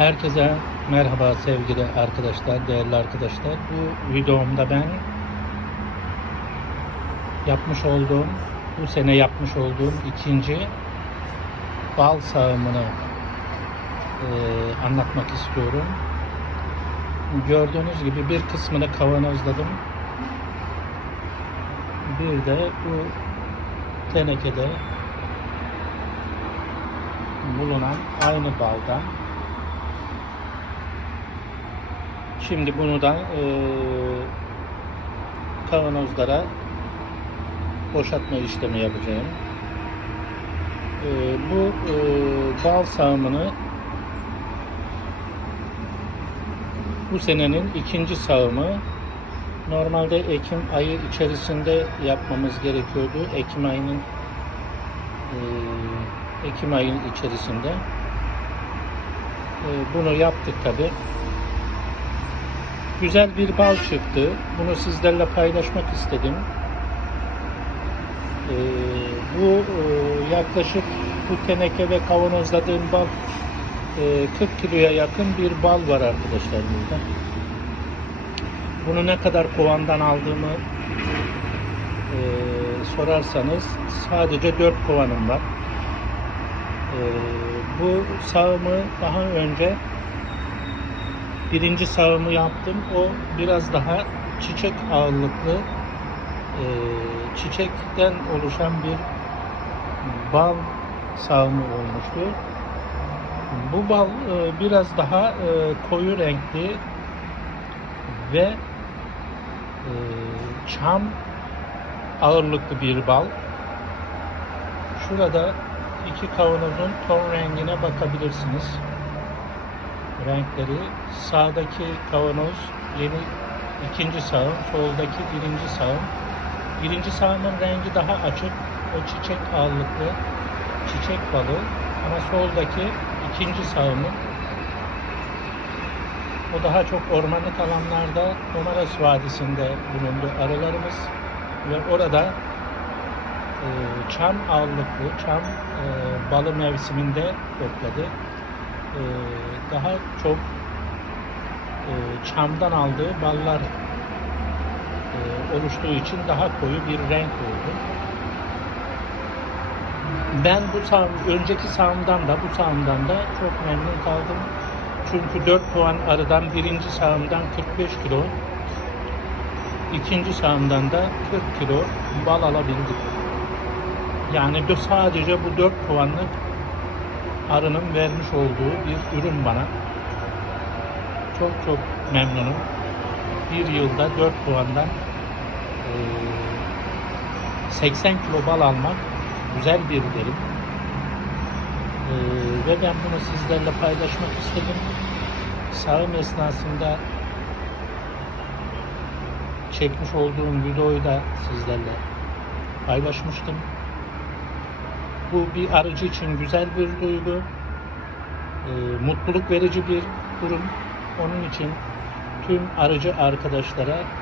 Herkese merhaba sevgili arkadaşlar, değerli arkadaşlar. Bu videomda ben yapmış olduğum, bu sene yapmış olduğum ikinci bal sağımını e, anlatmak istiyorum. Gördüğünüz gibi bir kısmını kavanozladım. Bir de bu tenekede bulunan aynı baldan Şimdi bunu da e, kavanozlara boşaltma işlemi yapacağım. E, bu e, bal sağımını bu senenin ikinci sağımı. Normalde Ekim ayı içerisinde yapmamız gerekiyordu. Ekim ayının e, Ekim ayının içerisinde. E, bunu yaptık tabi. Güzel bir bal çıktı. Bunu sizlerle paylaşmak istedim. Ee, bu e, yaklaşık bu teneke ve kavanozladığım bal e, 40 kiloya yakın bir bal var arkadaşlar burada. Bunu ne kadar kovandan aldığımı e, sorarsanız sadece 4 kovanım var. E, bu sağımı daha önce birinci sağımı yaptım. O biraz daha çiçek ağırlıklı e, çiçekten oluşan bir bal sağımı olmuştu. Bu bal e, biraz daha e, koyu renkli ve e, çam ağırlıklı bir bal. Şurada iki kavanozun ton rengine bakabilirsiniz renkleri. Sağdaki kavanoz yeni ikinci sağım, soldaki birinci sağım. Birinci sağımın rengi daha açık. O çiçek ağırlıklı çiçek balı. Ama soldaki ikinci sağımın o daha çok ormanlık alanlarda Omaras Vadisi'nde bulundu arılarımız ve orada e, çam ağırlıklı, çam e, balı mevsiminde topladı. E, daha çok e, çamdan aldığı ballar e, oluştuğu için daha koyu bir renk oldu. Ben bu sağ, önceki sağımdan da bu sağımdan da çok memnun kaldım. Çünkü 4 puan arıdan birinci sağımdan 45 kilo, ikinci sağımdan da 40 kilo bal alabildik. Yani de sadece bu 4 puanlık arının vermiş olduğu bir ürün bana. Çok çok memnunum. Bir yılda 4 puandan e, 80 kilo bal almak güzel bir verim. E, ve ben bunu sizlerle paylaşmak istedim. Sağım esnasında çekmiş olduğum videoyu da sizlerle paylaşmıştım. Bu bir arıcı için güzel bir duygu, e, mutluluk verici bir durum. Onun için tüm arıcı arkadaşlara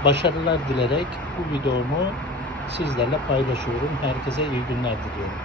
başarılar dilerek bu videomu sizlerle paylaşıyorum. Herkese iyi günler diliyorum.